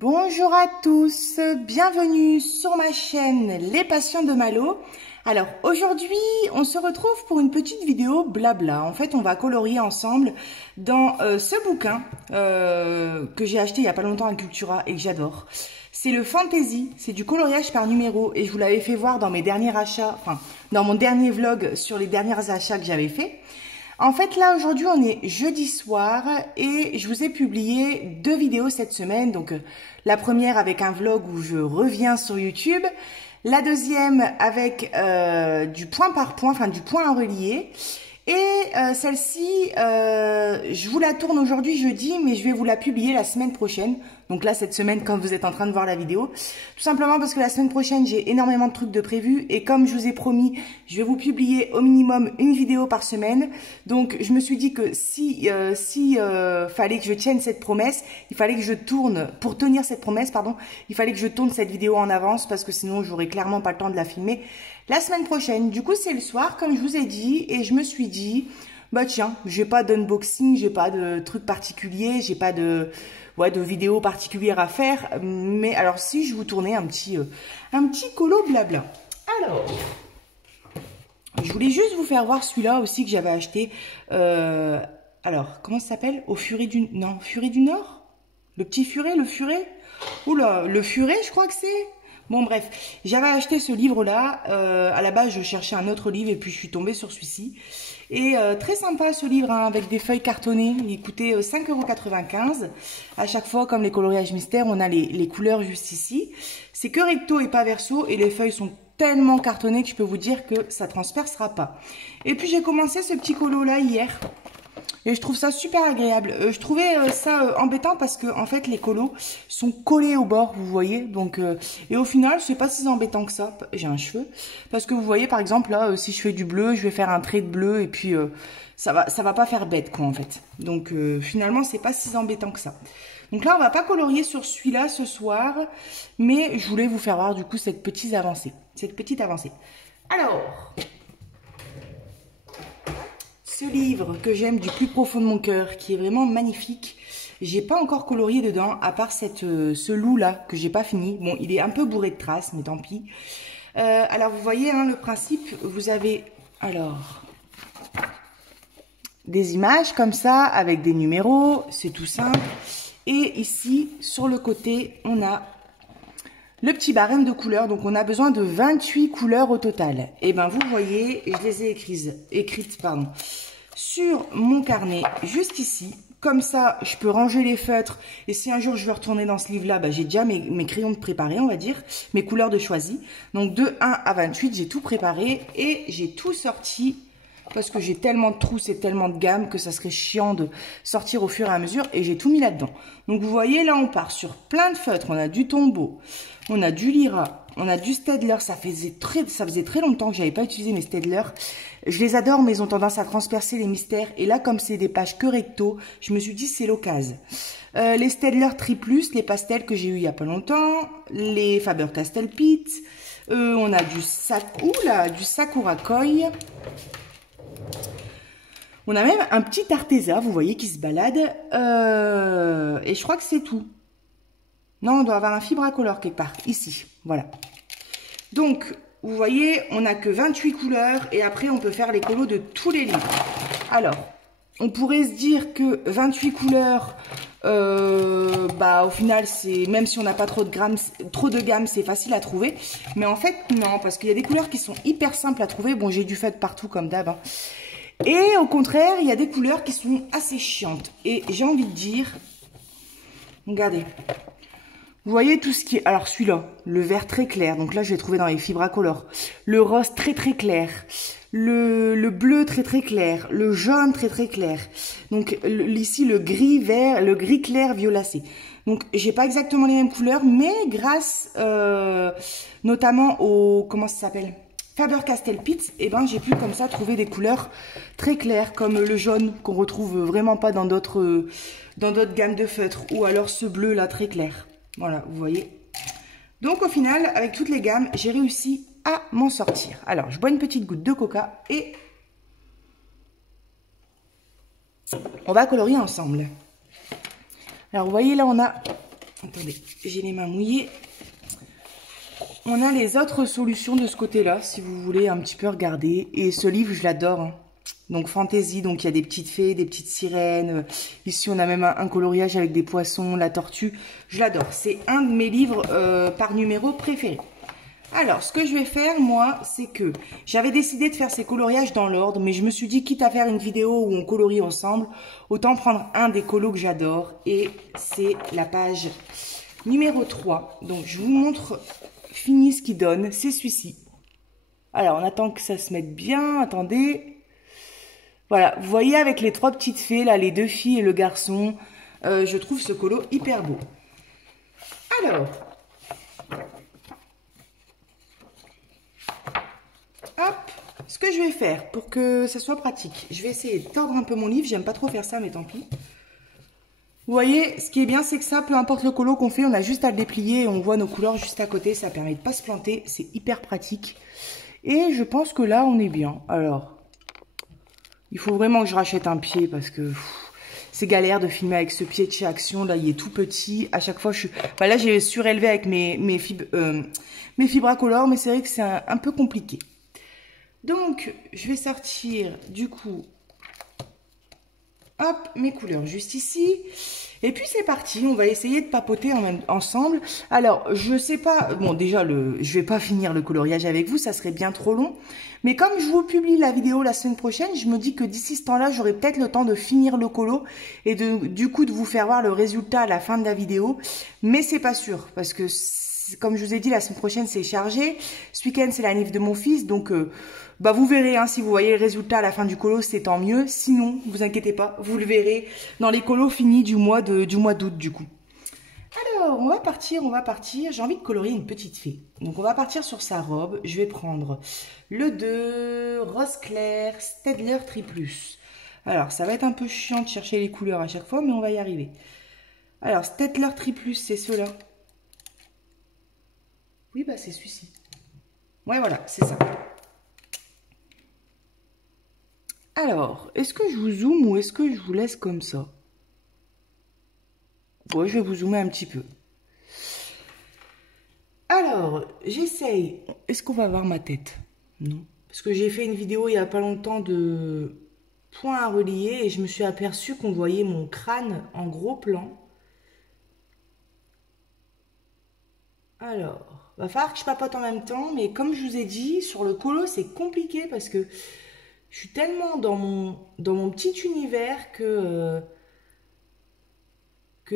Bonjour à tous, bienvenue sur ma chaîne Les Passions de Malo. Alors aujourd'hui on se retrouve pour une petite vidéo blabla. En fait on va colorier ensemble dans ce bouquin que j'ai acheté il n'y a pas longtemps à Cultura et que j'adore. C'est le Fantasy, c'est du coloriage par numéro et je vous l'avais fait voir dans mes derniers achats, enfin dans mon dernier vlog sur les derniers achats que j'avais fait. En fait, là, aujourd'hui, on est jeudi soir et je vous ai publié 2 vidéos cette semaine. Donc, la première avec un vlog où je reviens sur YouTube. La deuxième avec du point par point, enfin du point à relier. Et celle-ci, je vous la tourne aujourd'hui jeudi, mais je vais vous la publier la semaine prochaine. Donc là, cette semaine, quand vous êtes en train de voir la vidéo. Tout simplement parce que la semaine prochaine, j'ai énormément de trucs de prévus. Et comme je vous ai promis, je vais vous publier au minimum une vidéo par semaine. Donc, je me suis dit que si fallait que je tienne cette promesse, il fallait que je tourne, pour tenir cette promesse, pardon, il fallait que je tourne cette vidéo en avance parce que sinon, j'aurais clairement pas le temps de la filmer la semaine prochaine. Du coup, c'est le soir, comme je vous ai dit, et je me suis dit, bah tiens, j'ai pas d'unboxing, j'ai pas de truc particulier, j'ai pas de vidéo particulière à faire, mais alors si je vous tournais un petit colo blabla. Alors, je voulais juste vous faire voir celui-là aussi que j'avais acheté. Alors, comment ça s'appelle? Furet du Nord? Le petit furet, le furet? Oula, le furet, je crois que c'est. Bon, bref, j'avais acheté ce livre-là. À la base, je cherchais un autre livre et puis je suis tombée sur celui-ci. Et très sympa ce livre, hein, avec des feuilles cartonnées. Il coûtait 5,95 €. À chaque fois, comme les coloriages mystères, on a les couleurs juste ici. C'est que recto et pas verso. Et les feuilles sont tellement cartonnées que je peux vous dire que ça transpercera pas. Et puis, j'ai commencé ce petit colo-là hier. Et je trouve ça super agréable. Je trouvais ça embêtant parce que en fait les colos sont collés au bord, vous voyez. Donc et au final c'est pas si embêtant que ça. J'ai un cheveu parce que vous voyez par exemple là si je fais du bleu, je vais faire un trait de bleu et puis ça va pas faire bête quoi en fait. Donc finalement c'est pas si embêtant que ça. Donc là on va pas colorier sur celui-là ce soir, mais je voulais vous faire voir du coup cette petite avancée. Alors, ce livre que j'aime du plus profond de mon cœur, qui est vraiment magnifique. J'ai pas encore colorié dedans, à part ce loup-là, que j'ai pas fini. Bon, il est un peu bourré de traces, mais tant pis. Alors, vous voyez, hein, le principe, vous avez, alors, des images comme ça, avec des numéros, c'est tout simple. Et ici, sur le côté, on a le petit barème de couleurs. Donc, on a besoin de 28 couleurs au total. Et ben, vous voyez, je les ai écrites, sur mon carnet, juste ici. Comme ça, je peux ranger les feutres. Et si un jour je veux retourner dans ce livre-là, bah, j'ai déjà mes crayons de préparés, on va dire. Mes couleurs de choisi. Donc, de 1 à 28, j'ai tout préparé. Et j'ai tout sorti. Parce que j'ai tellement de trousses et tellement de gammes que ça serait chiant de sortir au fur et à mesure. Et j'ai tout mis là-dedans. Donc, vous voyez, là, on part sur plein de feutres. On a du Tombow. On a du Lyra. On a du Staedtler. Ça faisait très longtemps que j'avais pas utilisé mes Staedtler. Je les adore, mais ils ont tendance à transpercer les mystères. Et là, comme c'est des pages que recto, je me suis dit c'est l'occasion. Les Staedtler Triplus, les pastels que j'ai eu il y a pas longtemps. Les Faber-Castell Pitt. On a du Sakura Koi. On a même un petit Arteza, vous voyez, qui se balade. Et je crois que c'est tout. Non, on doit avoir un Fibracolor quelque part, ici. Voilà. Donc, vous voyez, on n'a que 28 couleurs. Et après, on peut faire les colos de tous les livres. Alors, on pourrait se dire que 28 couleurs, au final, même si on n'a pas trop de gamme, c'est facile à trouver. Mais en fait, non, parce qu'il y a des couleurs qui sont hyper simples à trouver. Bon, j'ai du feutre partout comme d'hab, hein. Et au contraire, il y a des couleurs qui sont assez chiantes. Et j'ai envie de dire, regardez, vous voyez tout ce qui est... Alors celui-là, le vert très clair, donc là je vais trouver dans les Fibracolor. Le rose très très clair, le bleu très très clair, le jaune très très clair. Donc ici le gris vert, le gris clair violacé. Donc j'ai pas exactement les mêmes couleurs, mais grâce notamment au... Comment ça s'appelle ? Faber-Castell Pitt, et ben j'ai pu comme ça trouver des couleurs très claires comme le jaune qu'on retrouve vraiment pas dans d'autres gammes de feutres, ou alors ce bleu là très clair. Voilà, vous voyez. Donc au final, avec toutes les gammes, j'ai réussi à m'en sortir. Alors, je bois une petite goutte de coca et on va colorier ensemble. Alors vous voyez là, on a Attendez, j'ai les mains mouillées. On a les autres solutions de ce côté-là, si vous voulez un petit peu regarder. Et ce livre, je l'adore, hein. Donc fantasy, donc il y a des petites fées, des petites sirènes. Ici, on a même un coloriage avec des poissons, la tortue. Je l'adore. C'est un de mes livres par numéro préférés. Alors, ce que je vais faire, moi, c'est que j'avais décidé de faire ces coloriages dans l'ordre, mais je me suis dit, quitte à faire une vidéo où on colorie ensemble, autant prendre un des colos que j'adore. Et c'est la page numéro 3. Donc, je vous montre fini ce qu'il donne. C'est celui-ci. Alors, on attend que ça se mette bien. Attendez. Voilà, vous voyez avec les 3 petites fées, là, les 2 filles et le garçon, je trouve ce colo hyper beau. Alors, hop, ce que je vais faire pour que ça soit pratique, je vais essayer de tordre un peu mon livre, j'aime pas trop faire ça, mais tant pis. Vous voyez, ce qui est bien, c'est que ça, peu importe le colo qu'on fait, on a juste à le déplier et on voit nos couleurs juste à côté, ça permet de pas se planter, c'est hyper pratique. Et je pense que là, on est bien. Alors... il faut vraiment que je rachète un pied parce que c'est galère de filmer avec ce pied de chez Action. Là, il est tout petit. À chaque fois, je suis... Bah, là, j'ai surélevé avec mes fibracolores, mais c'est vrai que c'est un peu compliqué. Donc, je vais sortir, du coup, hop, mes couleurs juste ici. Et puis, c'est parti. On va essayer de papoter ensemble. Alors, je sais pas... Bon, déjà, je vais pas finir le coloriage avec vous. Ça serait bien trop long. Mais comme je vous publie la vidéo la semaine prochaine, je me dis que d'ici ce temps-là, j'aurai peut-être le temps de finir le colo et du coup de vous faire voir le résultat à la fin de la vidéo. Mais c'est pas sûr parce que, comme je vous ai dit, la semaine prochaine, c'est chargé. Ce week-end, c'est la nif de mon fils. Donc, bah, vous verrez, hein, si vous voyez le résultat à la fin du colo, c'est tant mieux. Sinon, vous inquiétez pas, vous le verrez dans les colos finis du mois d'août, du coup. Alors, on va partir. J'ai envie de colorier une petite fée. Donc, on va partir sur sa robe. Je vais prendre le 2, rose clair, Staedtler Triplus. Alors, ça va être un peu chiant de chercher les couleurs à chaque fois, mais on va y arriver. Alors, Staedtler Triplus, c'est ceux-là. Oui, bah, c'est celui-ci. Ouais, voilà, c'est ça. Alors, est-ce que je vous zoome ou est-ce que je vous laisse comme ça? Ouais, je vais vous zoomer un petit peu. Alors, j'essaye. Est-ce qu'on va voir ma tête? Non. Parce que j'ai fait une vidéo il n'y a pas longtemps de points à relier et je me suis aperçue qu'on voyait mon crâne en gros plan. Alors, va falloir que je papote en même temps, mais comme je vous ai dit, sur le colo, c'est compliqué parce que je suis tellement dans mon petit univers que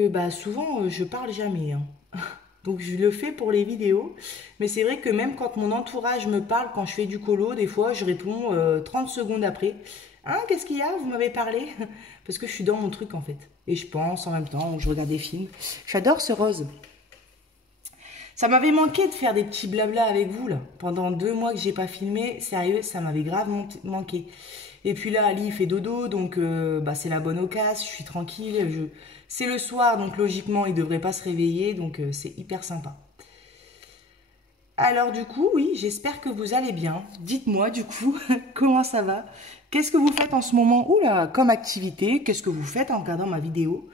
bah, souvent, je parle jamais, hein. Donc, je le fais pour les vidéos. Mais c'est vrai que même quand mon entourage me parle, quand je fais du colo, des fois, je réponds 30 secondes après. Hein, qu'est-ce qu'il y a? Vous m'avez parlé? Parce que je suis dans mon truc, en fait. Et je pense en même temps, je regarde des films. J'adore ce rose. Ça m'avait manqué de faire des petits blabla avec vous, là. Pendant 2 mois que j'ai pas filmé. Sérieux, ça m'avait grave manqué. Et puis là, Ali fait dodo, donc bah, c'est la bonne occasion. Je suis tranquille. C'est le soir, donc logiquement, il ne devrait pas se réveiller. Donc c'est hyper sympa. Alors du coup, oui, j'espère que vous allez bien. Dites-moi du coup, comment ça va? Qu'est-ce que vous faites en ce moment? Oula, comme activité, qu'est-ce que vous faites en regardant ma vidéo?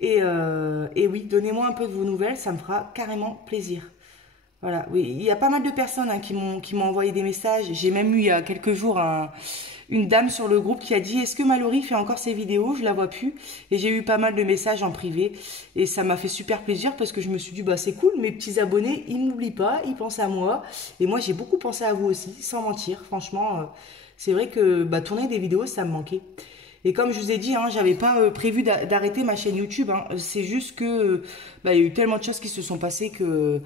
Et oui, donnez-moi un peu de vos nouvelles, ça me fera carrément plaisir. Voilà, oui, il y a pas mal de personnes hein, qui m'ont envoyé des messages. J'ai même eu il y a quelques jours une dame sur le groupe qui a dit « Est-ce que Mallory fait encore ses vidéos ?» Je la vois plus. Et j'ai eu pas mal de messages en privé. Et ça m'a fait super plaisir parce que je me suis dit « Bah c'est cool, mes petits abonnés, ils m'oublient pas, ils pensent à moi. » Et moi, j'ai beaucoup pensé à vous aussi, sans mentir. Franchement, c'est vrai que bah, tourner des vidéos, ça me manquait. Et comme je vous ai dit, hein, j'avais pas prévu d'arrêter ma chaîne YouTube. Hein. C'est juste que bah, il y a eu tellement de choses qui se sont passées que...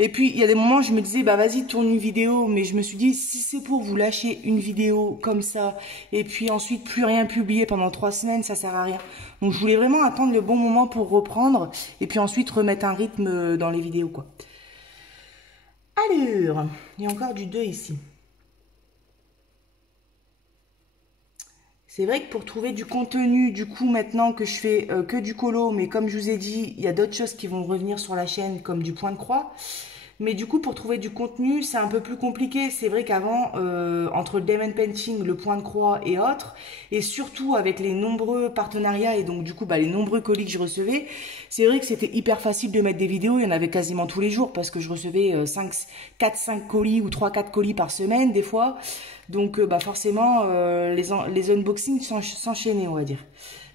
Et puis, il y a des moments où je me disais, bah vas-y, tourne une vidéo. Mais je me suis dit, si c'est pour vous lâcher une vidéo comme ça, et puis ensuite plus rien publier pendant 3 semaines, ça sert à rien. Donc, je voulais vraiment attendre le bon moment pour reprendre, et puis ensuite remettre un rythme dans les vidéos, quoi. Alors, il y a encore du 2 ici. C'est vrai que pour trouver du contenu, du coup, maintenant que je fais que du colo, mais comme je vous ai dit, il y a d'autres choses qui vont revenir sur la chaîne, comme du point de croix. Mais du coup, pour trouver du contenu, c'est un peu plus compliqué. C'est vrai qu'avant, entre le diamond painting, le point de croix et autres, et surtout avec les nombreux partenariats et donc du coup les nombreux colis que je recevais, c'est vrai que c'était hyper facile de mettre des vidéos. Il y en avait quasiment tous les jours parce que je recevais 4-5 colis ou 3-4 colis par semaine des fois. Donc forcément, les unboxings s'enchaînaient, on va dire.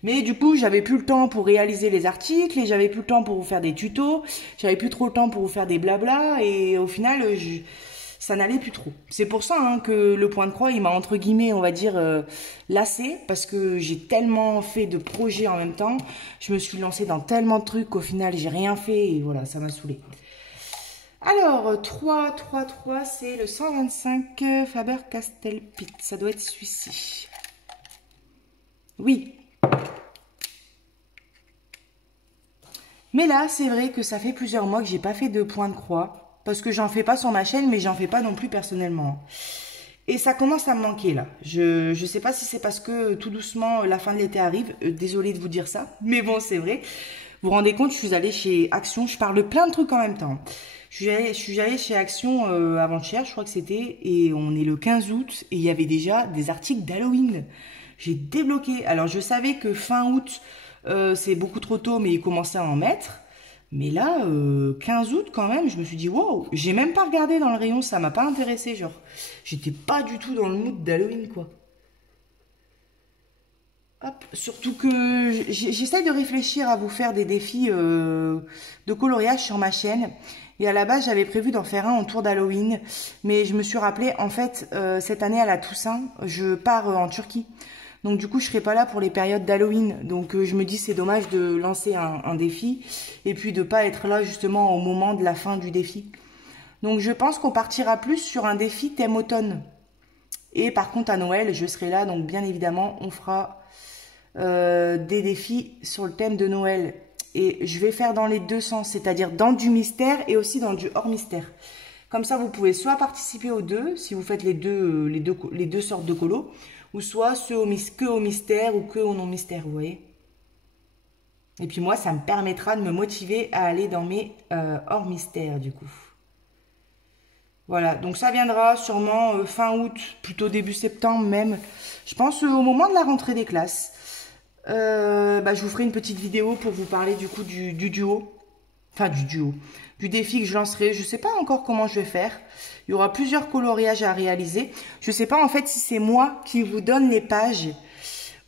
Mais du coup, j'avais plus le temps pour réaliser les articles et j'avais plus le temps pour vous faire des tutos. J'avais plus trop le temps pour vous faire des blabla et au final, ça n'allait plus trop. C'est pour ça hein, que le point de croix, il m'a entre guillemets, on va dire, lassé parce que j'ai tellement fait de projets en même temps. Je me suis lancée dans tellement de trucs qu'au final, j'ai rien fait et voilà, ça m'a saoulée. Alors, 3, c'est le 125 Faber-Castell Pitt. Ça doit être celui-ci. Oui. Mais là, c'est vrai que ça fait plusieurs mois que j'ai pas fait de point de croix. Parce que j'en fais pas sur ma chaîne, mais j'en fais pas non plus personnellement. Et ça commence à me manquer là. Je sais pas si c'est parce que tout doucement la fin de l'été arrive. Désolée de vous dire ça. Mais bon, c'est vrai. Vous vous rendez compte, je suis allée chez Action. Je parle de plein de trucs en même temps. Je suis allée chez Action avant-hier, je crois que c'était. Et on est le 15 août. Et il y avait déjà des articles d'Halloween. J'ai débloqué. Alors, je savais que fin août, c'est beaucoup trop tôt, mais ils commençaient à en mettre. Mais là, 15 août quand même, je me suis dit, wow, j'ai même pas regardé dans le rayon, ça m'a pas intéressé, genre. J'étais pas du tout dans le mood d'Halloween, quoi. Hop, surtout que j'essaie de réfléchir à vous faire des défis de coloriage sur ma chaîne. Et à la base, j'avais prévu d'en faire un autour d'Halloween. Mais je me suis rappelé, en fait, cette année à la Toussaint, je pars en Turquie. Donc du coup, je serai pas là pour les périodes d'Halloween. Donc je me dis c'est dommage de lancer un défi et puis de pas être là justement au moment de la fin du défi. Donc je pense qu'on partira plus sur un défi thème automne. Et par contre à Noël, je serai là. Donc bien évidemment, on fera des défis sur le thème de Noël. Et je vais faire dans les deux sens, c'est-à-dire dans du mystère et aussi dans du hors mystère. Comme ça, vous pouvez soit participer aux deux, si vous faites les deux sortes de colos, ou soit que au mystère ou que au non mystère, vous voyez. Et puis moi, ça me permettra de me motiver à aller dans mes hors mystère, du coup. Voilà, donc ça viendra sûrement fin août, plutôt début septembre même. Je pense au moment de la rentrée des classes. Je vous ferai une petite vidéo pour vous parler du coup du duo. Enfin, du défi que je lancerai. Je ne sais pas encore comment je vais faire. Il y aura plusieurs coloriages à réaliser. Je ne sais pas en fait si c'est moi qui vous donne les pages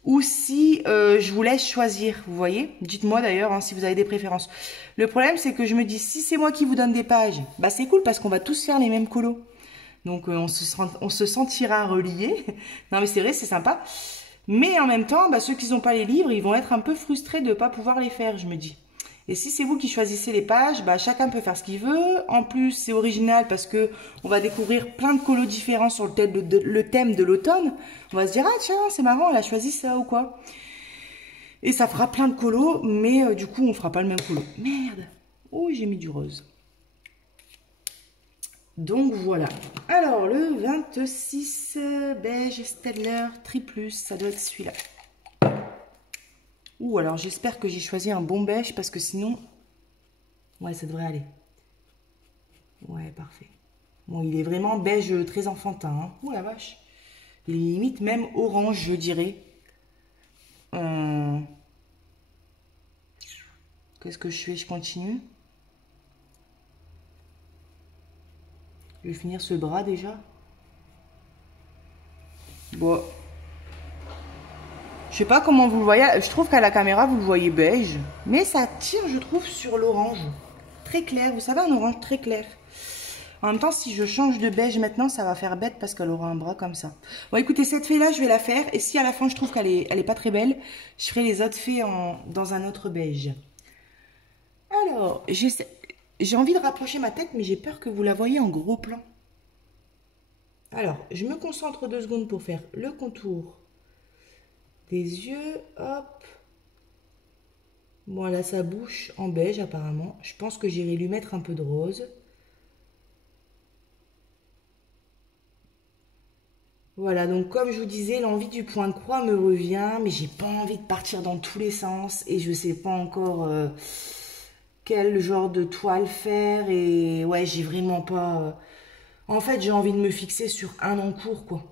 ou si je vous laisse choisir. Vous voyez? Dites-moi d'ailleurs hein, si vous avez des préférences. Le problème, c'est que je me dis, si c'est moi qui vous donne des pages, bah c'est cool parce qu'on va tous faire les mêmes colos. Donc, on se sentira reliés. Non, mais c'est vrai, c'est sympa. Mais en même temps, ceux qui n'ont pas les livres, ils vont être un peu frustrés de ne pas pouvoir les faire, je me dis. Et si c'est vous qui choisissez les pages, chacun peut faire ce qu'il veut. En plus, c'est original parce que on va découvrir plein de colos différents sur le thème de l'automne. On va se dire, ah tiens, c'est marrant, elle a choisi ça ou quoi. Et ça fera plein de colos, mais du coup, on fera pas le même colo. Merde. Oh, j'ai mis du rose. Donc voilà. Alors, le 26 beige Stellar Triplus, ça doit être celui-là. Ouh, alors j'espère que j'ai choisi un bon beige parce que sinon... Ouais, ça devrait aller. Ouais, parfait. Bon, il est vraiment beige très enfantin. Hein. Ouh la vache. Il est limite même orange, je dirais. Qu'est-ce que je fais? Je continue. Je vais finir ce bras déjà. Bon. Je sais pas comment vous le voyez. Je trouve qu'à la caméra, vous le voyez beige. Mais ça tire, je trouve, sur l'orange. Très clair. Vous savez, un orange très clair. En même temps, si je change de beige maintenant, ça va faire bête parce qu'elle aura un bras comme ça. Bon, écoutez, cette fée-là, je vais la faire. Et si à la fin, je trouve qu'elle est pas très belle, je ferai les autres fées dans un autre beige. Alors, j'ai envie de rapprocher ma tête, mais j'ai peur que vous la voyez en gros plan. Alors, je me concentre 2 secondes pour faire le contour des yeux. Hop. Voilà sa bouche en beige apparemment. Je pense que j'irai lui mettre un peu de rose. Voilà, donc comme je vous disais, l'envie du point de croix me revient, mais j'ai pas envie de partir dans tous les sens et je sais pas encore quel genre de toile faire. Et ouais, j'ai vraiment pas... En fait, j'ai envie de me fixer sur un en cours, quoi.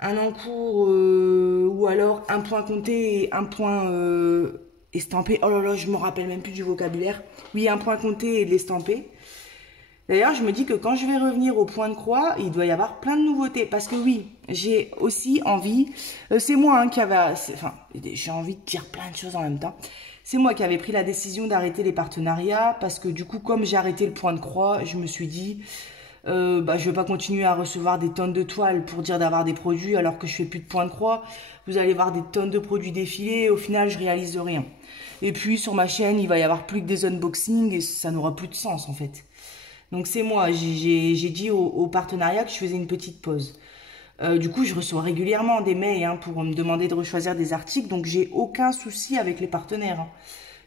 Un en cours ou alors un point compté et un point estampé. Oh là là, je me rappelle même plus du vocabulaire. Oui, un point compté et de l'estampé. D'ailleurs, je me dis que quand je vais revenir au point de croix, il doit y avoir plein de nouveautés. Parce que oui, j'ai aussi envie... c'est moi qui avait... Enfin, j'ai envie de dire plein de choses en même temps. C'est moi qui avais pris la décision d'arrêter les partenariats. Parce que du coup, comme j'ai arrêté le point de croix, je me suis dit... je ne vais pas continuer à recevoir des tonnes de toiles pour dire d'avoir des produits alors que je fais plus de point de croix. Vous allez voir des tonnes de produits défiler. Au final, je réalise rien. Et puis, sur ma chaîne, il va y avoir plus que des unboxings et ça n'aura plus de sens en fait. Donc c'est moi, j'ai dit au partenariat que je faisais une petite pause. Du coup, je reçois régulièrement des mails pour me demander de rechoisir des articles, donc j'ai aucun souci avec les partenaires.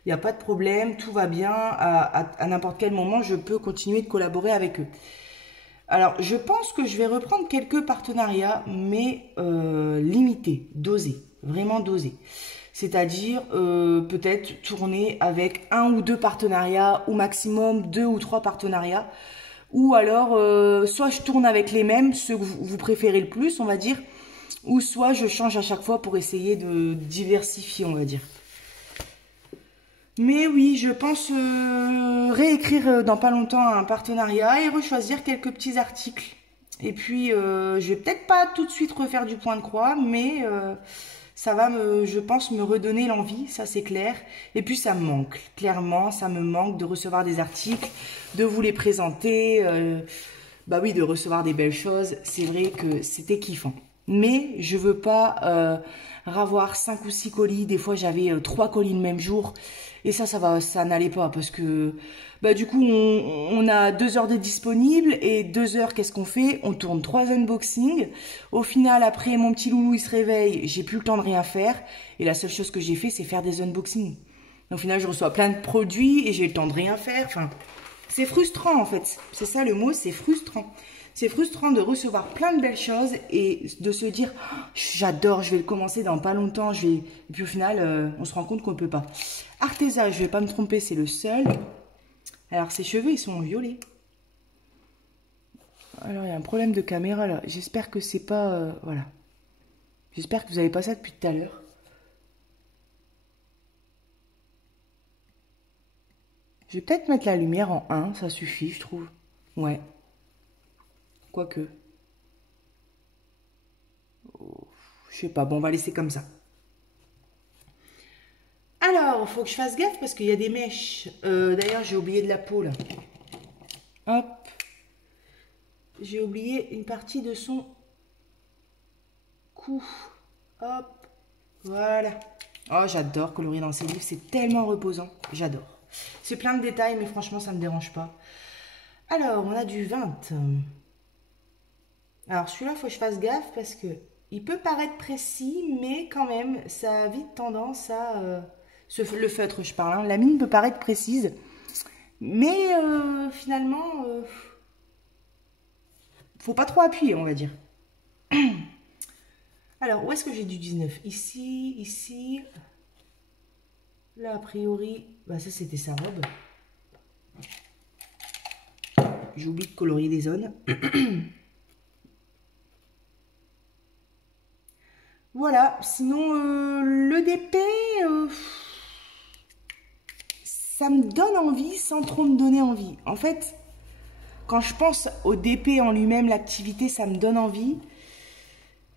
Il n'y a pas de problème, tout va bien, à n'importe quel moment, je peux continuer de collaborer avec eux. Alors, je pense que je vais reprendre quelques partenariats, mais limités, dosés, vraiment dosés. C'est-à-dire peut-être tourner avec un ou deux partenariats, ou maximum 2 ou 3 partenariats. Ou alors, soit je tourne avec les mêmes, ceux que vous préférez le plus, on va dire. Ou soit je change à chaque fois pour essayer de diversifier, on va dire. Mais oui, je pense réécrire dans pas longtemps un partenariat et rechoisir quelques petits articles. Et puis, je vais peut-être pas tout de suite refaire du point de croix, mais... ça va, je pense, me redonner l'envie, ça c'est clair. Et puis ça me manque, clairement, ça me manque de recevoir des articles, de vous les présenter, bah oui, de recevoir des belles choses. C'est vrai que c'était kiffant. Mais je veux pas ravoir 5 ou 6 colis. Des fois, j'avais 3 colis le même jour. Et ça n'allait pas parce que bah du coup, on a 2 heures de disponible et 2 heures, qu'est-ce qu'on fait? On tourne 3 unboxings. Au final, après, mon petit loulou, il se réveille. J'ai plus le temps de rien faire. Et la seule chose que j'ai fait, c'est faire des unboxings. Au final, je reçois plein de produits et j'ai le temps de rien faire. Enfin, c'est frustrant en fait. C'est ça le mot, c'est frustrant. C'est frustrant de recevoir plein de belles choses et de se dire oh, j'adore, je vais le commencer dans pas longtemps. Et puis au final, on se rend compte qu'on ne peut pas. Arteza, je ne vais pas me tromper, c'est le seul. Alors ses cheveux, ils sont violets. Alors il y a un problème de caméra là. J'espère que c'est pas... voilà. J'espère que vous n'avez pas ça depuis tout à l'heure. Je vais peut-être mettre la lumière en 1, ça suffit, je trouve. Ouais. Quoique. Oh, je sais pas, bon, on va laisser comme ça. Alors, il faut que je fasse gaffe parce qu'il y a des mèches. D'ailleurs, j'ai oublié de la peau, là. Hop. J'ai oublié une partie de son cou. Hop. Voilà. Oh, j'adore colorier dans ces livres. C'est tellement reposant. J'adore. C'est plein de détails, mais franchement, ça ne me dérange pas. Alors, on a du 20. Alors, celui-là, il faut que je fasse gaffe parce que il peut paraître précis, mais quand même, ça a vite tendance à... le feutre, je parle. La mine peut paraître précise, mais finalement, faut pas trop appuyer, on va dire. Alors, où est-ce que j'ai du 19? Ici, ici. Là, a priori, bah ça, c'était sa robe. J'ai oublié de colorier des zones. Voilà, sinon le DP, ça me donne envie sans trop me donner envie. En fait, quand je pense au DP en lui-même, l'activité, ça me donne envie.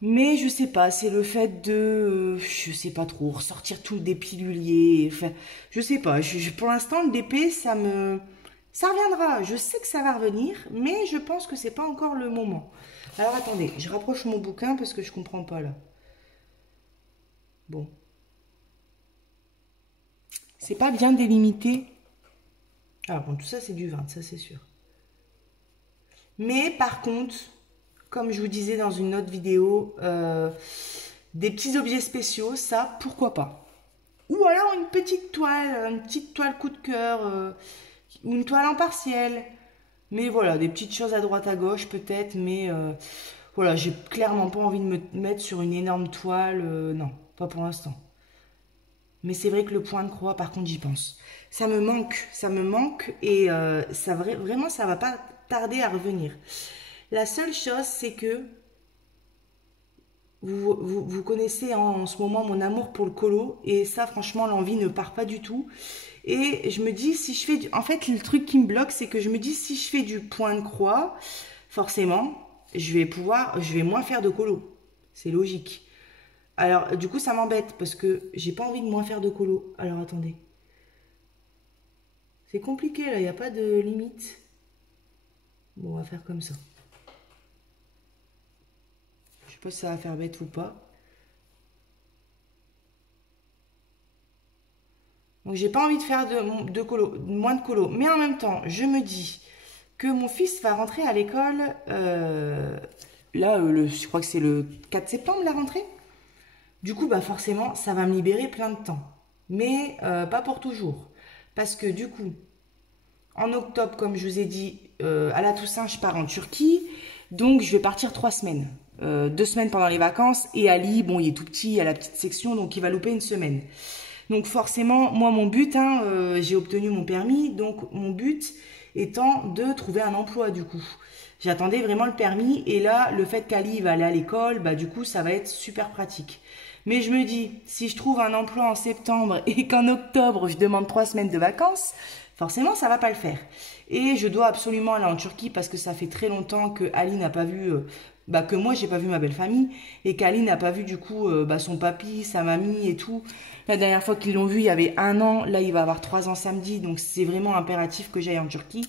Mais je sais pas, c'est le fait de, je sais pas trop, ressortir tout le dépilulier. Enfin, je sais pas, pour l'instant, le DP, ça reviendra. Je sais que ça va revenir, mais je pense que c'est pas encore le moment. Alors attendez, je rapproche mon bouquin parce que je comprends pas là. Bon. C'est pas bien délimité. Alors bon, tout ça c'est du 20, ça c'est sûr. Mais par contre, comme je vous disais dans une autre vidéo, des petits objets spéciaux, ça, pourquoi pas. Ou alors une petite toile coup de cœur, ou une toile en partiel. Mais voilà, des petites choses à droite à gauche peut-être, mais voilà, j'ai clairement pas envie de me mettre sur une énorme toile, non, pas pour l'instant. Mais c'est vrai que le point de croix, par contre, j'y pense. ça me manque et vraiment, ça va pas tarder à revenir. La seule chose, c'est que vous connaissez en ce moment mon amour pour le colo et ça, franchement, l'envie ne part pas du tout. Et je me dis, si je fais en fait, le truc qui me bloque, c'est que je me dis, si je fais du point de croix, forcément, je vais moins faire de colo. C'est logique. Alors, du coup, ça m'embête parce que j'ai pas envie de moins faire de colo. Alors, attendez. C'est compliqué, là, il n'y a pas de limite. Bon, on va faire comme ça. Je sais pas si ça va faire bête ou pas. Donc, j'ai pas envie de faire de colo, moins de colo. Mais en même temps, je me dis que mon fils va rentrer à l'école. Là, je crois que c'est le 4 septembre, la rentrée. Du coup, bah forcément, ça va me libérer plein de temps. Mais pas pour toujours. Parce que du coup, en octobre, comme je vous ai dit, à la Toussaint, je pars en Turquie. Donc, je vais partir 3 semaines. 2 semaines pendant les vacances. Et Ali, bon, il est tout petit, il a la petite section, donc il va louper une semaine. Donc forcément, moi, mon but, j'ai obtenu mon permis. Donc, mon but étant de trouver un emploi, du coup. J'attendais vraiment le permis. Et là, le fait qu'Ali va aller à l'école, bah du coup, ça va être super pratique. Mais je me dis, si je trouve un emploi en septembre et qu'en octobre, je demande 3 semaines de vacances, forcément, ça va pas le faire. Et je dois absolument aller en Turquie parce que ça fait très longtemps que Ali n'a pas vu, que moi, j'ai pas vu ma belle famille et qu'Ali n'a pas vu, du coup, son papy, sa mamie et tout. La dernière fois qu'ils l'ont vu, il y avait 1 an. Là, il va avoir 3 ans samedi. Donc, c'est vraiment impératif que j'aille en Turquie.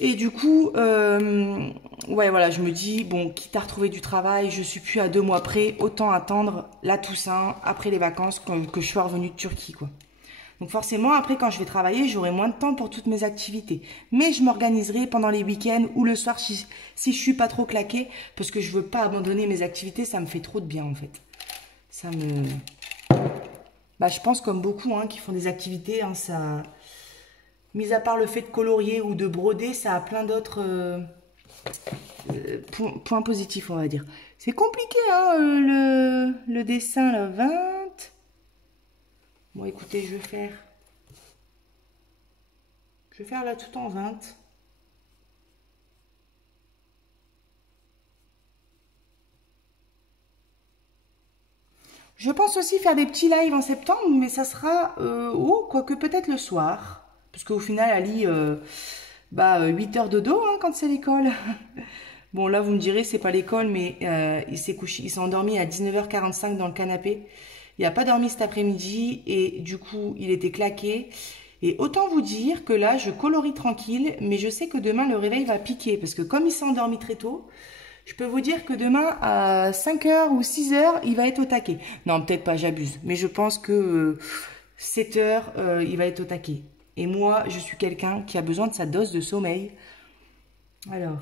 Et du coup, ouais, voilà, je me dis, bon, quitte à retrouver du travail, je suis plus à 2 mois près, autant attendre la Toussaint, après les vacances, que je sois revenue de Turquie, quoi. Donc forcément, après, quand je vais travailler, j'aurai moins de temps pour toutes mes activités. Mais je m'organiserai pendant les week-ends ou le soir si je suis pas trop claquée, parce que je veux pas abandonner mes activités, ça me fait trop de bien, en fait. Ça me... Bah, je pense comme beaucoup, qui font des activités, ça... Mis à part le fait de colorier ou de broder, ça a plein d'autres points positifs, on va dire. C'est compliqué, le dessin, là, 20. Bon, écoutez, je vais faire là tout en 20. Je pense aussi faire des petits lives en septembre, mais ça sera, quoique peut-être le soir. Parce qu'au final, Ali, 8 heures de dos quand c'est l'école. Bon, là, vous me direz, c'est pas l'école, mais il s'est endormi à 19h45 dans le canapé. Il n'a pas dormi cet après-midi et du coup, il était claqué. Et autant vous dire que là, je colorie tranquille, mais je sais que demain, le réveil va piquer. Parce que comme il s'est endormi très tôt, je peux vous dire que demain, à 5h ou 6h, il va être au taquet. Non, peut-être pas, j'abuse. Mais je pense que 7h, il va être au taquet. Et moi, je suis quelqu'un qui a besoin de sa dose de sommeil. Alors,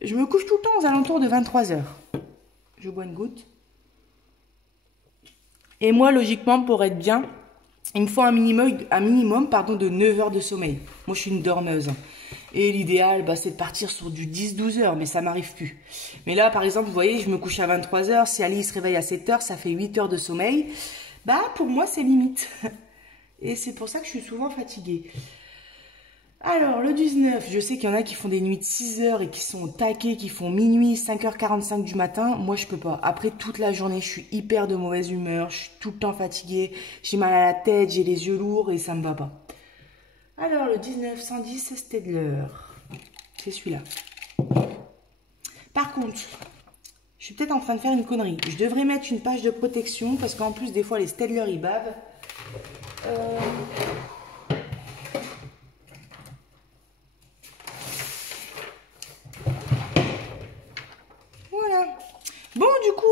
je me couche tout le temps aux alentours de 23h. Je bois une goutte. Et moi, logiquement, pour être bien, il me faut un minimum de 9 heures de sommeil. Moi, je suis une dormeuse. Et l'idéal, c'est de partir sur du 10-12 heures, mais ça m'arrive plus. Mais là, par exemple, vous voyez, je me couche à 23 heures. Si Ali se réveille à 7 heures, ça fait 8 heures de sommeil. Pour moi, c'est limite. Et c'est pour ça que je suis souvent fatiguée. Alors, le 19, je sais qu'il y en a qui font des nuits de 6 heures et qui sont au taquet, qui font minuit, 5h45 du matin. Moi, je peux pas. Après, toute la journée, je suis hyper de mauvaise humeur. Je suis tout le temps fatiguée. J'ai mal à la tête, j'ai les yeux lourds et ça me va pas. Alors, le 19, 110 Staedtler. C'est celui-là. Par contre, je suis peut-être en train de faire une connerie. Je devrais mettre une page de protection parce qu'en plus, des fois, les Staedtler, ils bavent. Voilà. Bon, du coup,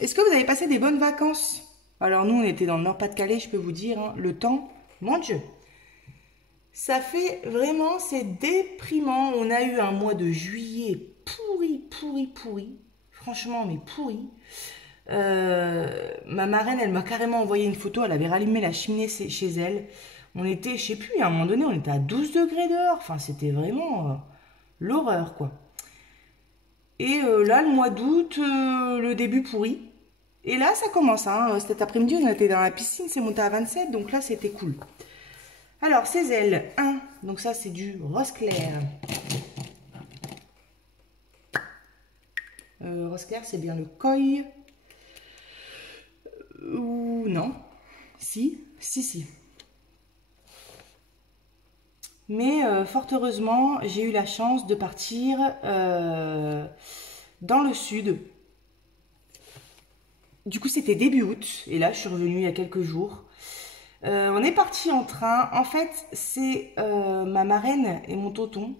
est-ce que vous avez passé des bonnes vacances? Alors, nous, on était dans le Nord-Pas-de-Calais, je peux vous dire, le temps, mon Dieu. Ça fait vraiment, c'est déprimant. On a eu un mois de juillet pourri. Franchement, mais pourri. Ma marraine, elle m'a carrément envoyé une photo. Elle avait rallumé la cheminée chez elle. On était, je sais plus, à un moment donné, on était à 12 degrés dehors. Enfin, c'était vraiment l'horreur, quoi. Et là, le mois d'août, le début pourri. Et là, ça commence. Hein. Cet après-midi, on était dans la piscine, c'est monté à 27, donc là, c'était cool. Alors, ces ailes, 1. Donc ça, c'est du rose clair. Rose clair, c'est bien le koi. Ou non. Si. Mais fort heureusement, j'ai eu la chance de partir dans le sud. Du coup, c'était début août. Et là, je suis revenue il y a quelques jours. On est parti en train. En fait, c'est ma marraine et mon tonton.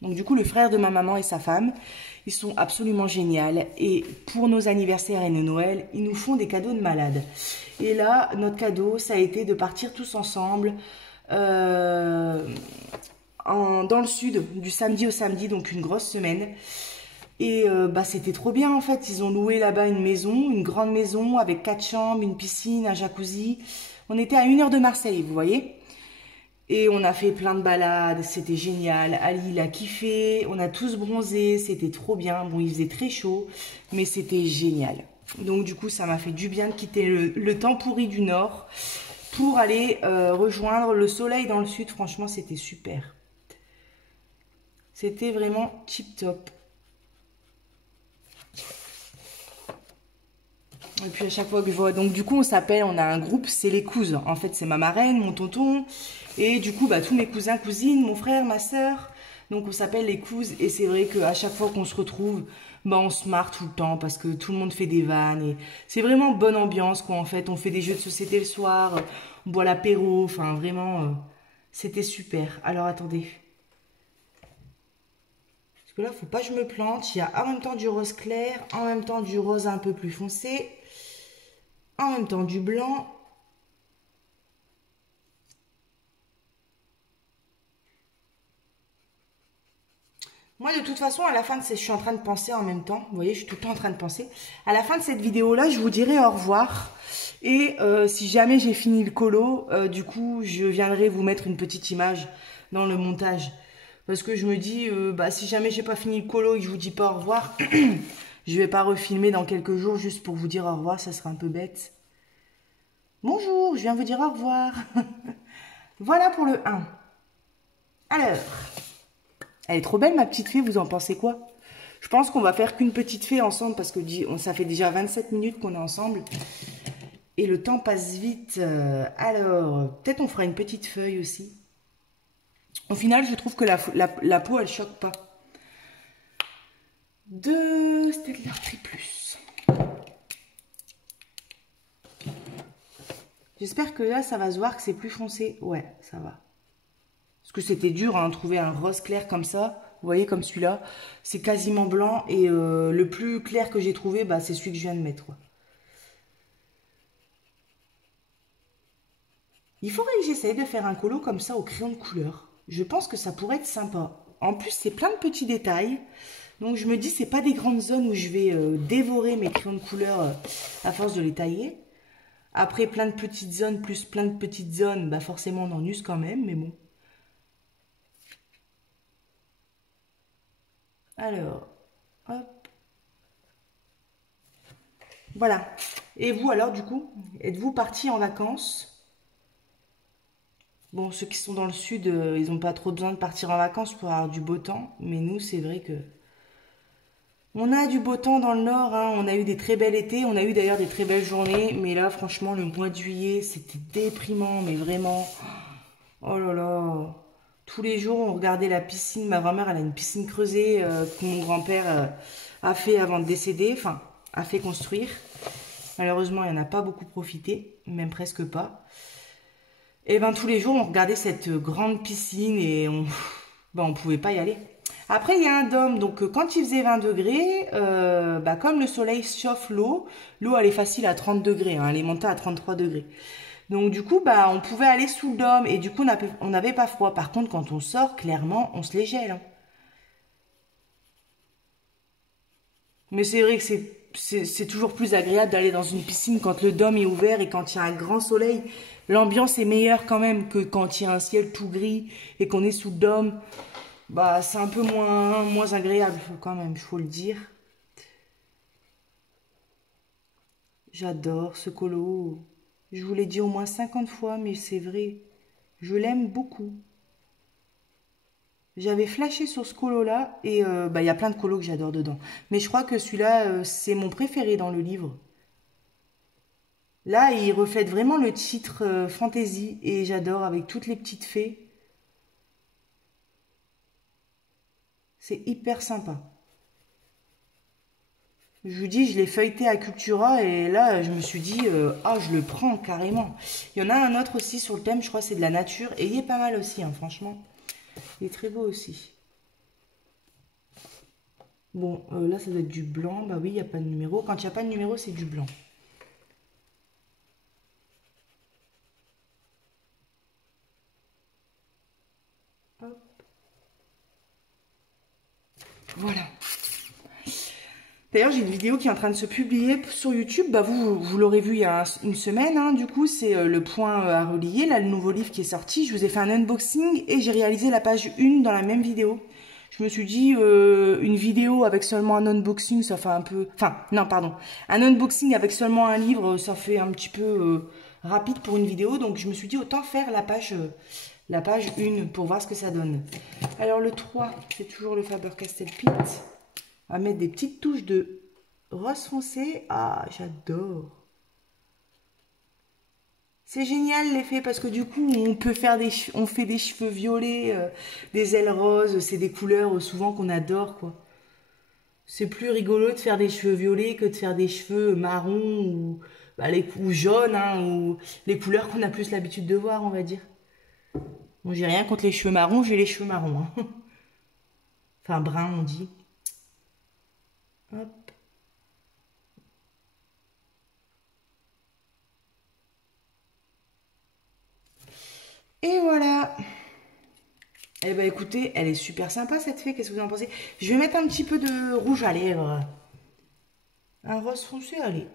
Donc du coup, le frère de ma maman et sa femme. Ils sont absolument géniaux. Et pour nos anniversaires et nos Noëls, ils nous font des cadeaux de malade. Et là, notre cadeau, ça a été de partir tous ensemble dans le sud, du samedi au samedi, donc une grosse semaine. Et bah, c'était trop bien en fait. Ils ont loué là-bas une maison, une grande maison avec 4 chambres, une piscine, un jacuzzi. On était à 1 heure de Marseille, vous voyez. Et on a fait plein de balades, c'était génial. Ali, il a kiffé, on a tous bronzé, c'était trop bien. Bon, il faisait très chaud, mais c'était génial. Donc du coup, ça m'a fait du bien de quitter le temps pourri du nord pour aller rejoindre le soleil dans le sud. Franchement, c'était super. C'était vraiment tip top. Et puis à chaque fois que je vois, donc du coup on s'appelle, on a un groupe, c'est les cousins. En fait c'est ma marraine, mon tonton, et du coup bah, tous mes cousins, cousines, mon frère, ma soeur. Donc on s'appelle les cousins et c'est vrai qu'à chaque fois qu'on se retrouve, bah, on se marre tout le temps parce que tout le monde fait des vannes. Et c'est vraiment bonne ambiance quoi en fait. On fait des jeux de société le soir, on boit l'apéro, enfin vraiment c'était super. Alors attendez. Parce que là faut pas que je me plante, il y a en même temps du rose clair, en même temps du rose un peu plus foncé. En même temps du blanc. Moi de toute façon à la fin de je suis en train de penser en même temps. Vous voyez, je suis tout le temps en train de penser. À la fin de cette vidéo là, je vous dirai au revoir. Et si jamais j'ai fini le colo, du coup je viendrai vous mettre une petite image dans le montage. Parce que je me dis, bah, si jamais j'ai pas fini le colo et que je vous dis pas au revoir, je vais pas refilmer dans quelques jours juste pour vous dire au revoir, ça serait un peu bête. Bonjour, je viens vous dire au revoir. Voilà pour le 1. Alors, elle est trop belle ma petite fée, vous en pensez quoi? Je pense qu'on va faire qu'une petite fée ensemble parce que ça fait déjà 27 minutes qu'on est ensemble. Et le temps passe vite. Alors, peut-être on fera une petite feuille aussi. Au final, je trouve que la peau, elle choque pas. De Staedtler Triplus. J'espère que là, ça va se voir que c'est plus foncé. Ouais, ça va. Parce que c'était dur à trouver un rose clair comme ça. Vous voyez, comme celui-là. C'est quasiment blanc. Et le plus clair que j'ai trouvé, bah, c'est celui que je viens de mettre. Ouais. Il faudrait que j'essaye de faire un colo comme ça au crayon de couleur. Je pense que ça pourrait être sympa. En plus, c'est plein de petits détails. Donc, je me dis, c'est pas des grandes zones où je vais dévorer mes crayons de couleur à force de les tailler. Après, plein de petites zones plus plein de petites zones, bah forcément, on en use quand même, mais bon. Alors, hop. Voilà. Et vous, alors, du coup, êtes-vous partis en vacances? Bon, ceux qui sont dans le sud, ils n'ont pas trop besoin de partir en vacances pour avoir du beau temps. Mais nous, c'est vrai que... On a du beau temps dans le nord. Hein. On a eu des très belles étés. On a eu d'ailleurs des très belles journées. Mais là, franchement, le mois de juillet, c'était déprimant. Mais vraiment... Oh là là. Tous les jours, on regardait la piscine. Ma grand-mère, elle a une piscine creusée que mon grand-père a fait avant de décéder. Enfin, a fait construire. Malheureusement, il n'y en a pas beaucoup profité. Même presque pas. Et ben tous les jours, on regardait cette grande piscine et on pouvait pas y aller. Après, il y a un dôme, donc quand il faisait 20 degrés, bah, comme le soleil chauffe l'eau, l'eau elle est facile à 30 degrés, hein, elle est montée à 33 degrés. Donc du coup, bah, on pouvait aller sous le dôme et du coup, on n'avait pas froid. Par contre, quand on sort, clairement, on se les gèle. Hein. Mais c'est vrai que c'est toujours plus agréable d'aller dans une piscine quand le dôme est ouvert et quand il y a un grand soleil. L'ambiance est meilleure quand même que quand il y a un ciel tout gris et qu'on est sous le dôme. Bah, c'est un peu moins agréable quand même, il faut le dire. J'adore ce colo. Je vous l'ai dit au moins 50 fois, mais c'est vrai. Je l'aime beaucoup. J'avais flashé sur ce colo-là et il y a plein de colos que j'adore dedans. Mais je crois que celui-là, c'est mon préféré dans le livre. Là, il reflète vraiment le titre fantasy et j'adore avec toutes les petites fées. C'est hyper sympa. Je vous dis, je l'ai feuilleté à Cultura et là, je me suis dit, ah, je le prends carrément. Il y en a un autre aussi sur le thème, je crois, c'est de la nature. Et il est pas mal aussi, hein, franchement. Il est très beau aussi. Bon, là, ça doit être du blanc. Bah oui, il n'y a pas de numéro. Quand il n'y a pas de numéro, c'est du blanc. Hop. Voilà. D'ailleurs, j'ai une vidéo qui est en train de se publier sur YouTube. Bah, vous l'aurez vu il y a une semaine. Hein. Du coup, c'est le point à relier. Là, le nouveau livre qui est sorti. Je vous ai fait un unboxing et j'ai réalisé la page 1 dans la même vidéo. Je me suis dit, une vidéo avec seulement un unboxing, ça fait un peu... Enfin, non, pardon. Un unboxing avec seulement un livre, ça fait un petit peu rapide pour une vidéo. Donc, je me suis dit, autant faire la page 1 pour voir ce que ça donne. Alors, le 3, c'est toujours le Faber-Castell Pitt. On va mettre des petites touches de rose foncé. Ah, j'adore. C'est génial l'effet parce que du coup, on peut faire on fait des cheveux violets, des ailes roses. C'est des couleurs souvent qu'on adore, quoi. C'est plus rigolo de faire des cheveux violets que de faire des cheveux marrons ou, ou jaunes, hein, ou les couleurs qu'on a plus l'habitude de voir, on va dire. Bon, j'ai rien contre les cheveux marrons, j'ai les cheveux marrons. Hein. Enfin, brun, on dit. Hop. Et voilà. Eh ben écoutez, elle est super sympa cette fée, qu'est-ce que vous en pensez? Je vais mettre un petit peu de rouge à lèvres. Un rose foncé, allez.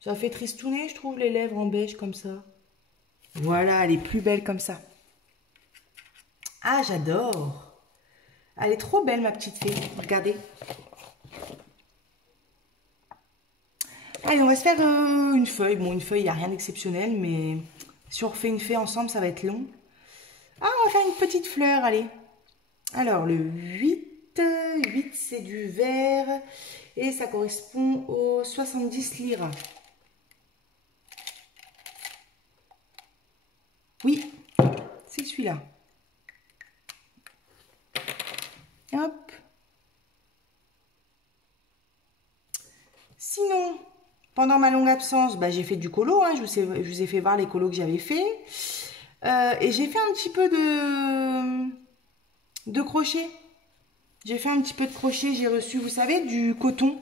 Ça fait tristouner, je trouve, les lèvres en beige comme ça. Voilà, elle est plus belle comme ça. Ah, j'adore. Elle est trop belle, ma petite fée. Regardez. Allez, on va se faire une feuille. Bon, une feuille, il n'y a rien d'exceptionnel, mais si on refait une fée ensemble, ça va être long. Ah, on va faire une petite fleur, allez. Alors, le 8, c'est du vert et ça correspond aux 70 liras. Oui, c'est celui-là. Hop. Sinon, pendant ma longue absence, bah, j'ai fait du colo. Hein, je vous ai fait voir les colos que j'avais fait. Et j'ai fait un petit peu de crochet. J'ai fait un petit peu de crochet. J'ai reçu, vous savez, du coton.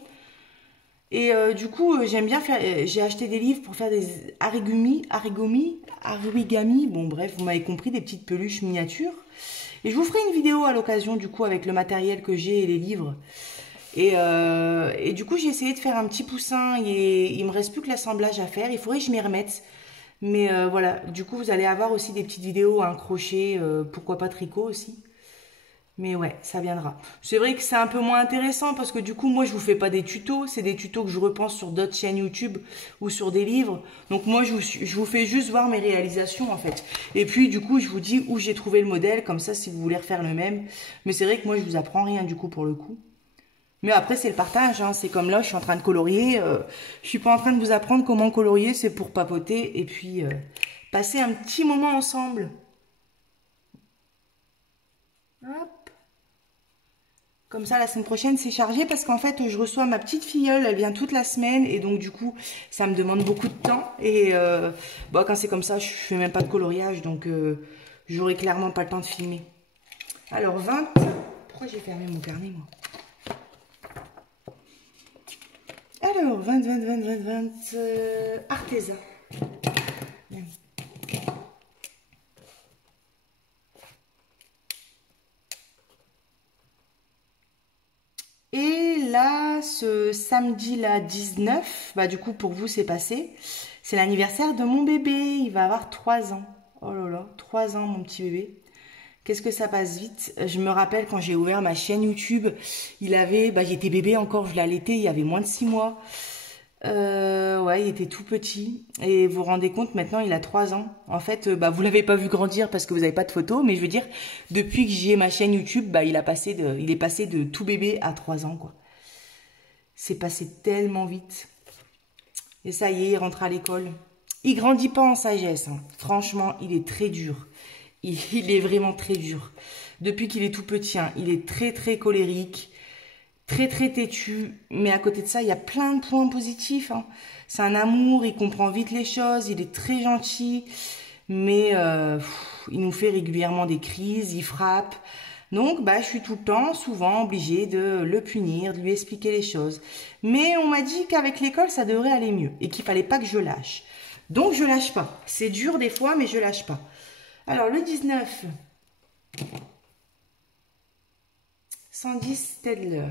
Et du coup, j'aime bien faire... j'ai acheté des livres pour faire des origami. Bon, bref, vous m'avez compris, des petites peluches miniatures. Et je vous ferai une vidéo à l'occasion, du coup, avec le matériel que j'ai et les livres. Et du coup, j'ai essayé de faire un petit poussin. Et il me reste plus que l'assemblage à faire. Il faudrait que je m'y remette. Mais voilà, du coup, vous allez avoir aussi des petites vidéos, un crochet, pourquoi pas tricot aussi. Mais ouais, ça viendra. C'est vrai que c'est un peu moins intéressant parce que du coup, moi, je vous fais pas des tutos. C'est des tutos que je repense sur d'autres chaînes YouTube ou sur des livres. Donc moi, je vous fais juste voir mes réalisations en fait. Et puis, du coup, je vous dis où j'ai trouvé le modèle. Comme ça, si vous voulez refaire le même. Mais c'est vrai que moi, je vous apprends rien du coup pour le coup. Mais après, c'est le partage. Hein. C'est comme là, je suis en train de colorier. Je suis pas en train de vous apprendre comment colorier. C'est pour papoter et puis passer un petit moment ensemble. Hop. Comme ça, la semaine prochaine, c'est chargé parce qu'en fait, je reçois ma petite filleule. Elle vient toute la semaine et donc, du coup, ça me demande beaucoup de temps. Et bon, quand c'est comme ça, je fais même pas de coloriage. Donc, j'aurai clairement pas le temps de filmer. Alors, 20... Pourquoi j'ai fermé mon carnet, moi? Alors, 20, artisan. Et là, ce samedi là 19, bah du coup pour vous c'est passé. C'est l'anniversaire de mon bébé, il va avoir 3 ans. Oh là là, 3 ans mon petit bébé. Qu'est-ce que ça passe vite. Je me rappelle quand j'ai ouvert ma chaîne YouTube, il avait, j'étais bébé encore, je l'ai allaité, il y avait moins de 6 mois. Ouais, il était tout petit. Et vous vous rendez compte, maintenant, il a 3 ans. En fait, vous l'avez pas vu grandir parce que vous n'avez pas de photos, mais je veux dire, depuis que j'ai ma chaîne YouTube, il est passé de tout bébé à 3 ans, quoi. C'est passé tellement vite. Et ça y est, il rentre à l'école. Il grandit pas en sagesse, hein. Franchement, il est très dur. Il est vraiment très dur. Depuis qu'il est tout petit, hein, il est très très colérique, très très têtu. Mais à côté de ça, il y a plein de points positifs, hein. C'est un amour, il comprend vite les choses, il est très gentil. Mais il nous fait régulièrement des crises, il frappe. Donc, je suis tout le temps, souvent, obligée de le punir, de lui expliquer les choses. Mais on m'a dit qu'avec l'école, ça devrait aller mieux et qu'il fallait pas que je lâche. Donc, je lâche pas. C'est dur des fois, mais je lâche pas. Alors, le 19, 110 Stedler.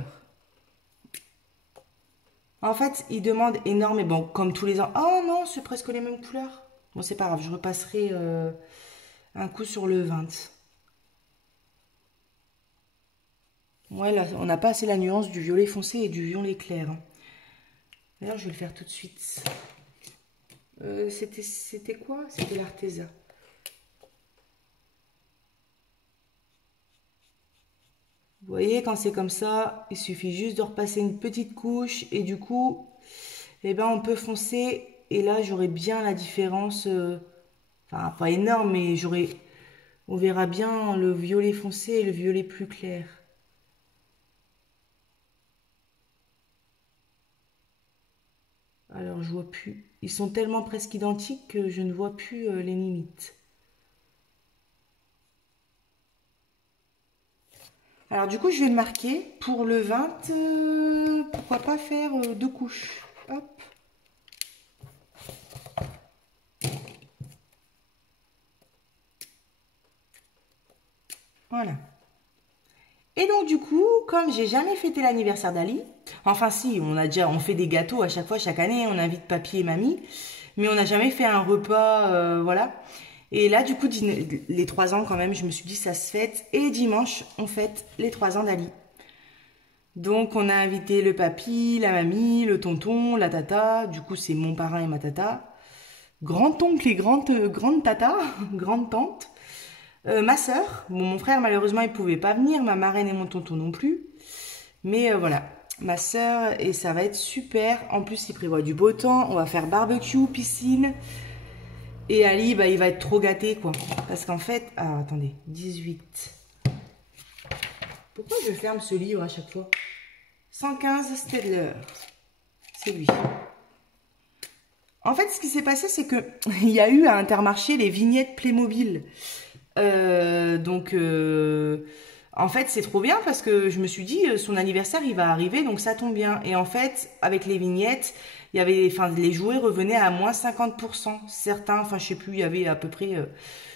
En fait, il demande énorme, et bon, comme tous les ans. Oh non, c'est presque les mêmes couleurs. Bon, c'est pas grave, je repasserai un coup sur le 20. Ouais, là, on n'a pas assez la nuance du violet foncé et du violet clair. D'ailleurs, je vais le faire tout de suite. C'était quoi? C'était l'Arteza. Vous voyez, quand c'est comme ça, il suffit juste de repasser une petite couche et du coup, on peut foncer. Et là, j'aurai bien la différence. Enfin, pas énorme, mais on verra bien le violet foncé et le violet plus clair. Alors, je vois plus. Ils sont tellement presque identiques que je ne vois plus les limites. Alors, du coup, je vais le marquer. Pour le 20, pourquoi pas faire 2 couches. Hop. Voilà. Et donc, du coup, comme j'ai jamais fêté l'anniversaire d'Ali, enfin si, on fait des gâteaux à chaque fois, chaque année, on invite papy et mamie, mais on n'a jamais fait un repas, voilà. Et là, du coup, les 3 ans quand même, je me suis dit, ça se fête. Et dimanche, on fête les 3 ans d'Ali. Donc, on a invité le papy, la mamie, le tonton, la tata. Du coup, c'est mon parrain et ma tata. Grand-oncle et grande tata, grande tante. Ma sœur, bon, mon frère malheureusement il pouvait pas venir, ma marraine et mon tonton non plus. Mais voilà, ma sœur, et ça va être super. En plus, il prévoit du beau temps, on va faire barbecue, piscine. Et Ali, il va être trop gâté quoi. Parce qu'en fait, attendez, 18. Pourquoi je ferme ce livre à chaque fois? 115 Stedler, c'est lui. En fait, ce qui s'est passé, c'est que il y a eu à Intermarché les vignettes Playmobil. En fait, c'est trop bien parce que je me suis dit, son anniversaire, il va arriver, donc ça tombe bien. Et en fait, avec les vignettes, il y avait, les jouets revenaient à moins 50%. Certains, je sais plus, il y avait à peu près,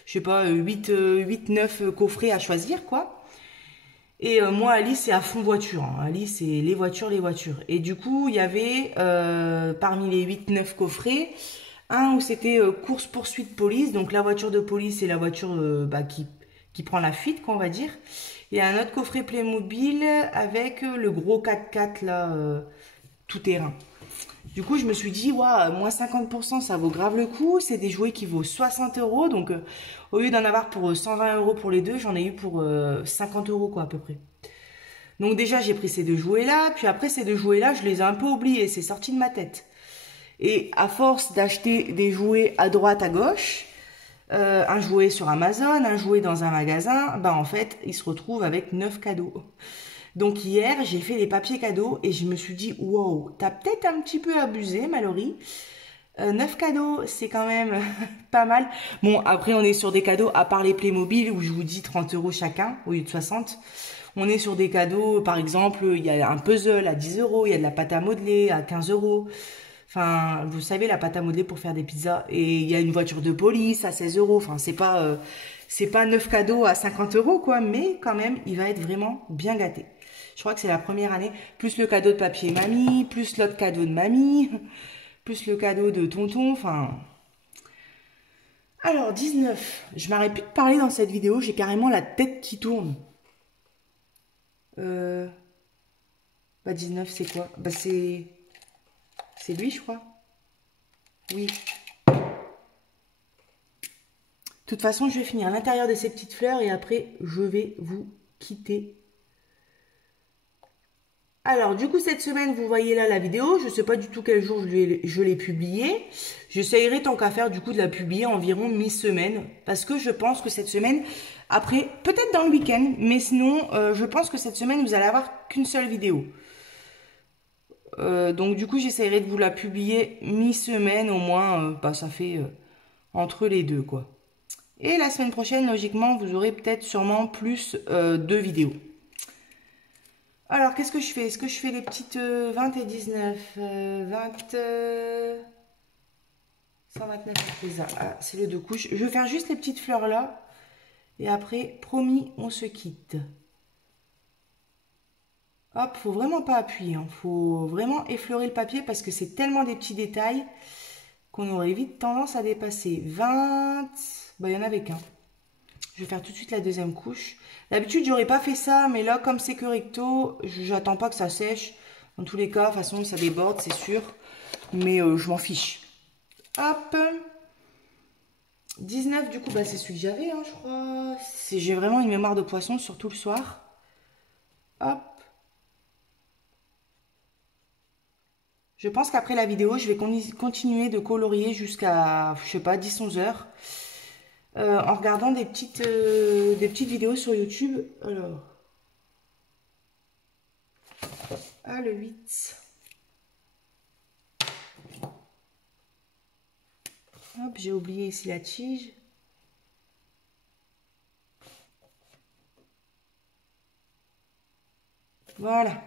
je sais pas, 8-9 coffrets à choisir, quoi. Et moi, Ali, c'est à fond voiture, hein. Ali, c'est les voitures, les voitures. Et du coup, il y avait, parmi les 8-9 coffrets, un où c'était course-poursuite police, donc la voiture de police et la voiture qui prend la fuite, quoi, on va dire. Et un autre coffret Playmobil avec le gros 4x4, là, tout terrain. Du coup, je me suis dit, waouh, moins 50%, ça vaut grave le coup. C'est des jouets qui vaut 60 €. Donc, au lieu d'en avoir pour 120 € pour les deux, j'en ai eu pour 50 €, quoi, à peu près. Donc, déjà, j'ai pris ces 2 jouets-là. Puis après, ces 2 jouets-là, je les ai un peu oubliés. C'est sorti de ma tête. Et à force d'acheter des jouets à droite, à gauche, un jouet sur Amazon, un jouet dans un magasin, en fait, ils se retrouvent avec 9 cadeaux. Donc hier, j'ai fait les papiers cadeaux et je me suis dit, wow, t'as peut-être un petit peu abusé, Mallory. 9 cadeaux, c'est quand même pas mal. Bon, après, on est sur des cadeaux, à part les Playmobil, où je vous dis 30 € chacun, au lieu de 60. On est sur des cadeaux, par exemple, il y a un puzzle à 10 €, il y a de la pâte à modeler à 15 €. Enfin, vous savez, la pâte à modeler pour faire des pizzas. Et il y a une voiture de police à 16 €. Enfin, c'est pas 9 cadeaux à 50 €, quoi. Mais quand même, il va être vraiment bien gâté. Je crois que c'est la première année. Plus le cadeau de papier mamie, plus l'autre cadeau de mamie, plus le cadeau de tonton. Enfin, Alors, 19. Je m'arrête plus de parler dans cette vidéo. J'ai carrément la tête qui tourne. Bah, 19, c'est quoi? Bah, c'est lui, je crois. Oui. De toute façon, je vais finir à l'intérieur de ces petites fleurs et après, je vais vous quitter. Alors, du coup, cette semaine, vous voyez là la vidéo. Je ne sais pas du tout quel jour je l'ai publiée. J'essayerai tant qu'à faire, du coup, de la publier environ mi-semaine. Parce que je pense que cette semaine, après, peut-être dans le week-end, mais sinon, je pense que cette semaine, vous allez avoir qu'une seule vidéo. Donc, du coup, j'essayerai de vous la publier mi-semaine au moins. Bah, ça fait entre les deux, quoi. Et la semaine prochaine, logiquement, vous aurez peut-être sûrement plus 2 vidéos. Alors, qu'est-ce que je fais? Est-ce que je fais les petites 20 et 19 129, c'est les 2 couches. Je vais faire juste les petites fleurs là. Et après, promis, on se quitte. Hop, faut vraiment pas appuyer. Hein. Faut vraiment effleurer le papier parce que c'est tellement des petits détails qu'on aurait vite tendance à dépasser. 20, bah, il n'y en avait qu'un. Je vais faire tout de suite la deuxième couche. D'habitude, j'aurais pas fait ça, mais là, comme c'est que recto, j'attends pas que ça sèche. Dans tous les cas, de toute façon, ça déborde, c'est sûr. Mais je m'en fiche. Hop. 19, du coup, bah, c'est celui que j'avais, hein, je crois. J'ai vraiment une mémoire de poisson, surtout le soir. Hop. Je pense qu'après la vidéo, je vais continuer de colorier jusqu'à, je sais pas, 10-11 heures. En regardant des petites vidéos sur YouTube. Alors. Ah, le 8. Hop, j'ai oublié ici la tige. Voilà.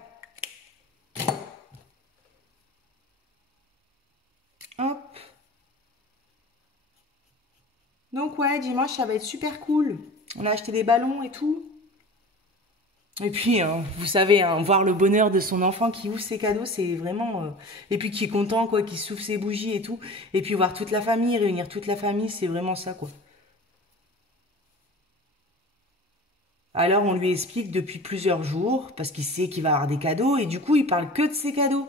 Hop. Donc ouais, dimanche, ça va être super cool. On a acheté des ballons et tout. Et puis, hein, vous savez, hein, voir le bonheur de son enfant qui ouvre ses cadeaux, c'est vraiment... et puis qui est content, quoi, qui souffle ses bougies et tout. Et puis voir toute la famille, réunir toute la famille, c'est vraiment ça, quoi. Alors, on lui explique depuis plusieurs jours, parce qu'il sait qu'il va avoir des cadeaux, et du coup, il parle que de ses cadeaux.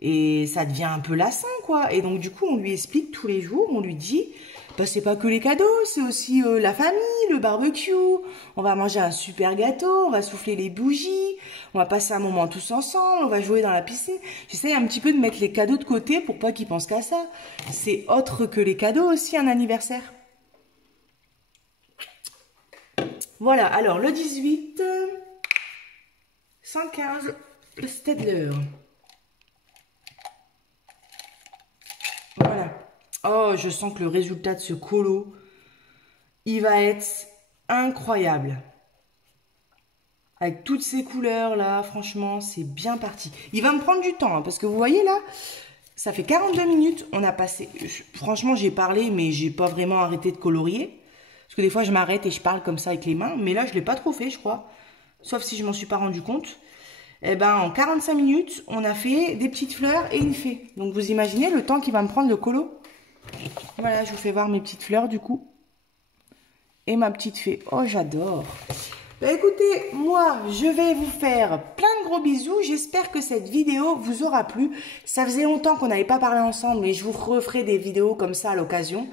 Et ça devient un peu lassant, quoi. Et donc, du coup, on lui explique tous les jours, on lui dit... Bah, c'est pas que les cadeaux, c'est aussi la famille, le barbecue. On va manger un super gâteau, on va souffler les bougies, on va passer un moment tous ensemble, on va jouer dans la piscine. J'essaye un petit peu de mettre les cadeaux de côté pour pas qu'ils pensent qu'à ça. C'est autre que les cadeaux aussi, un anniversaire. Voilà, alors le 18, 115, le Staedtler. Voilà. Oh, je sens que le résultat de ce colo, il va être incroyable. Avec toutes ces couleurs là, franchement, c'est bien parti. Il va me prendre du temps, hein, parce que vous voyez là, ça fait 42 minutes. On a passé... Franchement, j'ai parlé, mais j'ai pas vraiment arrêté de colorier. Parce que des fois, je m'arrête et je parle comme ça avec les mains. Mais là, je l'ai pas trop fait, je crois. Sauf si je m'en suis pas rendu compte. Eh ben, en 45 minutes, on a fait des petites fleurs et une fée. Donc, vous imaginez le temps qu'il va me prendre le colo? Voilà, je vous fais voir mes petites fleurs du coup. Et ma petite fée. Oh, j'adore. Bah, écoutez, moi, je vais vous faire plein de gros bisous. J'espère que cette vidéo vous aura plu. Ça faisait longtemps qu'on n'avait pas parlé ensemble, mais je vous referai des vidéos comme ça à l'occasion.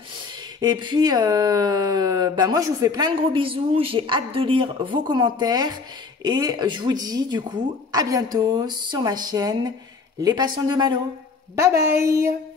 Et puis, bah, moi, je vous fais plein de gros bisous. J'ai hâte de lire vos commentaires. Et je vous dis, du coup, à bientôt sur ma chaîne Les Passions de Malo. Bye bye!